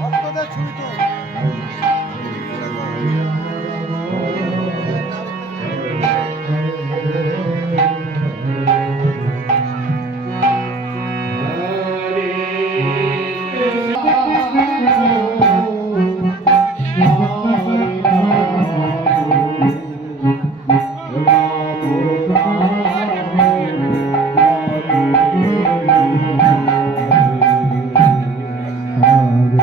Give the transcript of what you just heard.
ভক্তদের ছুঁই তো